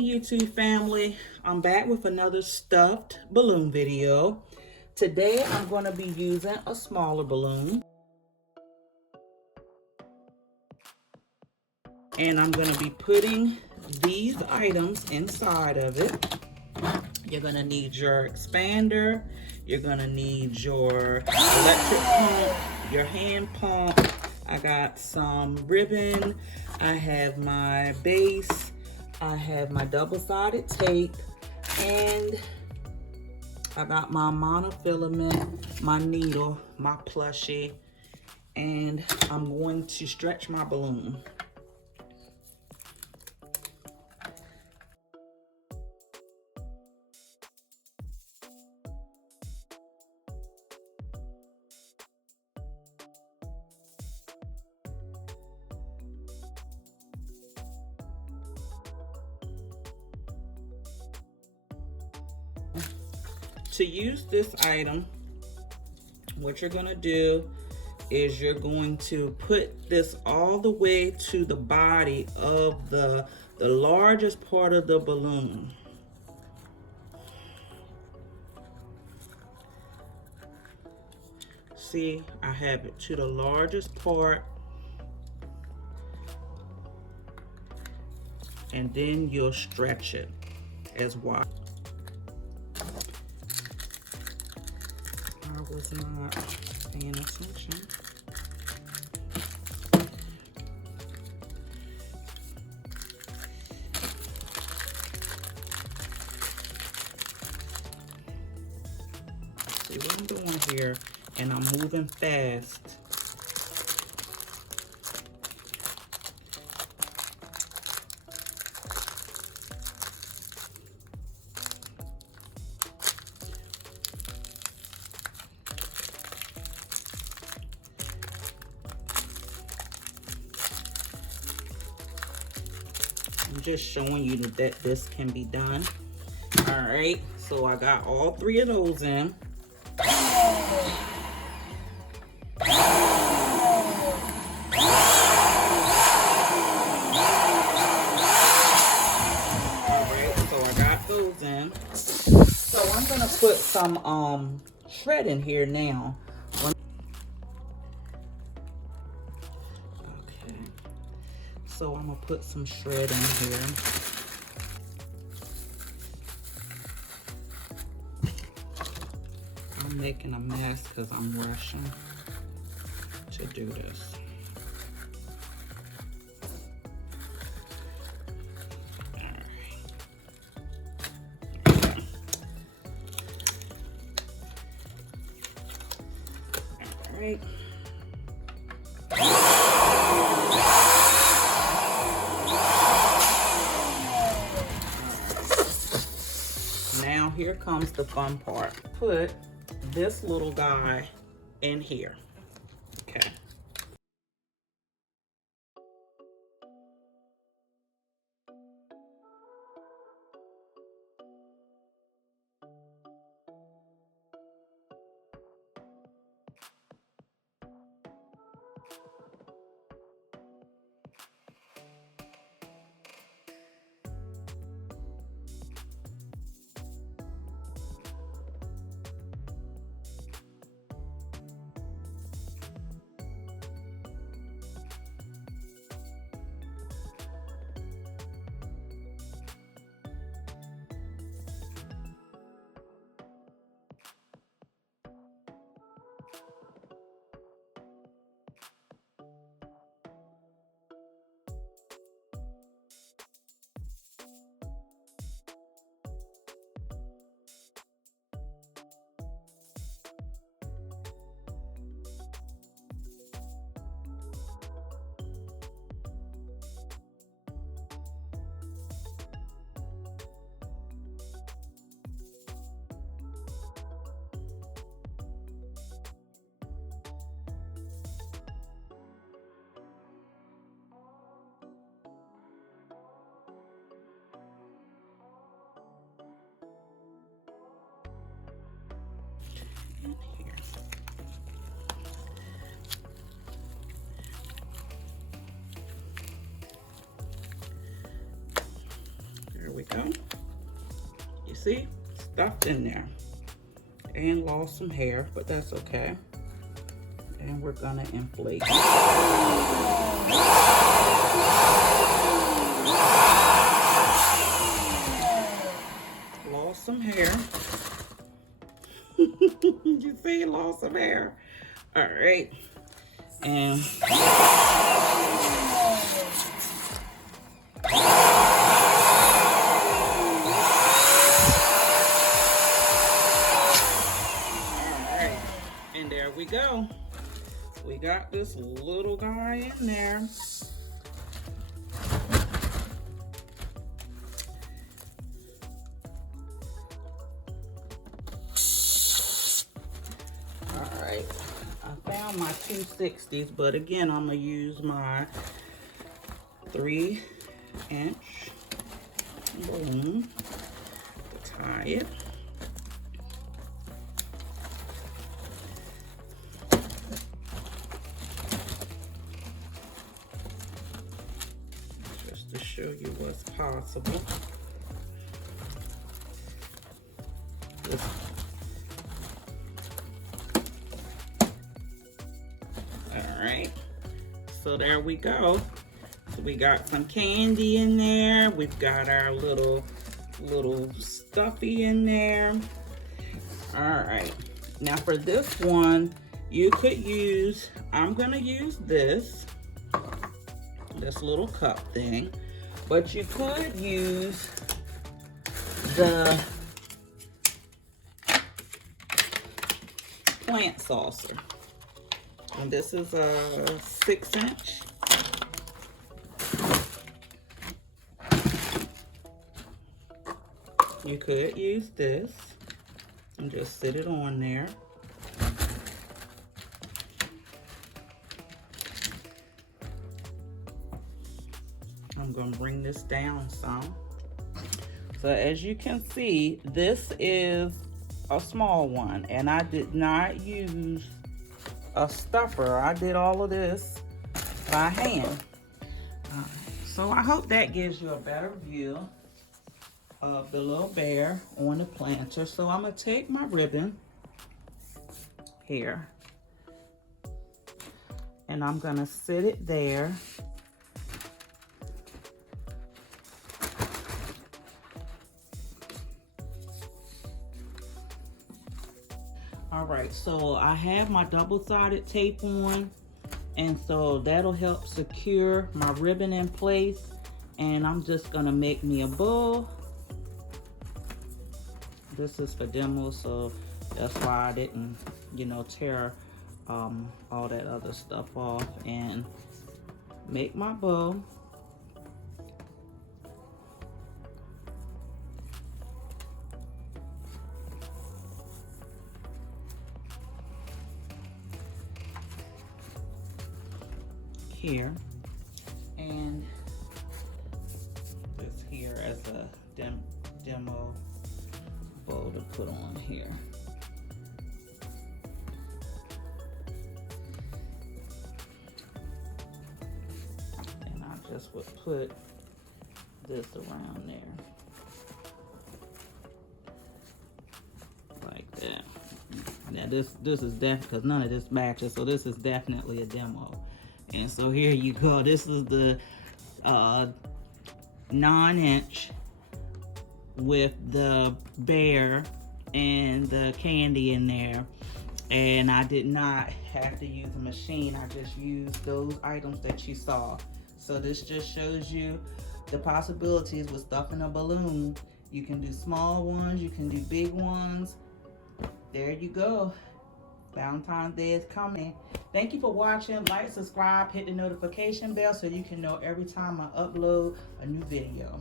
YouTube family, I'm back with another stuffed balloon video. Today I'm going to be using a smaller balloon, and I'm going to be putting these items inside of it. You're going to need your expander, you're going to need your electric pump, your hand pump. I got some ribbon, I have my base, I have my double-sided tape, and I got my monofilament, my needle, my plushie, and I'm going to stretch my balloon. To use this item, what you're gonna do is you're going to put this all the way to the body of the largest part of the balloon. See, I have it to the largest part, and then you'll stretch it as wide. I was not paying attention. See what I'm doing here, and I'm moving fast. I'm just showing you that this can be done. All right, so I got all three of those in. All right, so I got those in. So I'm gonna put some shred in here now. Okay, so I'm gonna put some shred in here. I'm making a mess because I'm rushing to do this. All right. Now here comes the fun part. Put this little guy in here. Okay. In here. There we go. You see, stuffed in there. And lost some hair, but that's okay. And we're gonna inflate. Lost some hair. You see, lost some hair. All right. And there we go. We got this little guy in there. All right, I found my 260s, but again, I'm gonna use my 3-inch balloon to tie it. To show you what's possible. All right, so there we go. So we got some candy in there. We've got our little stuffy in there. All right, now for this one, you could use, I'm gonna use this little cup thing, but you could use the plant saucer. And this is a 6-inch. You could use this and just sit it on there. I'm going to bring this down some. So as you can see, this is a small one, and I did not use a stuffer. I did all of this by hand. So I hope that gives you a better view of the little bear on the planter. So I'm going to take my ribbon here, and I'm going to sit it there. All right, so I have my double-sided tape on, and so that'll help secure my ribbon in place. And I'm just gonna make me a bow. This is for demo, so that's why I didn't, tear all that other stuff off, and make my bow. Here, and this here as a demo bow to put on here. And I just would put this around there like that. Now this is definitely, because none of this matches, so this is definitely a demo. And so here you go. This is the 9-inch with the bear and the candy in there. And I did not have to use a machine. I just used those items that you saw. So this just shows you the possibilities with stuffing a balloon. You can do small ones, you can do big ones. There you go. Valentine's Day is coming. Thank you for watching. Like, subscribe, hit the notification bell so you can know every time I upload a new video.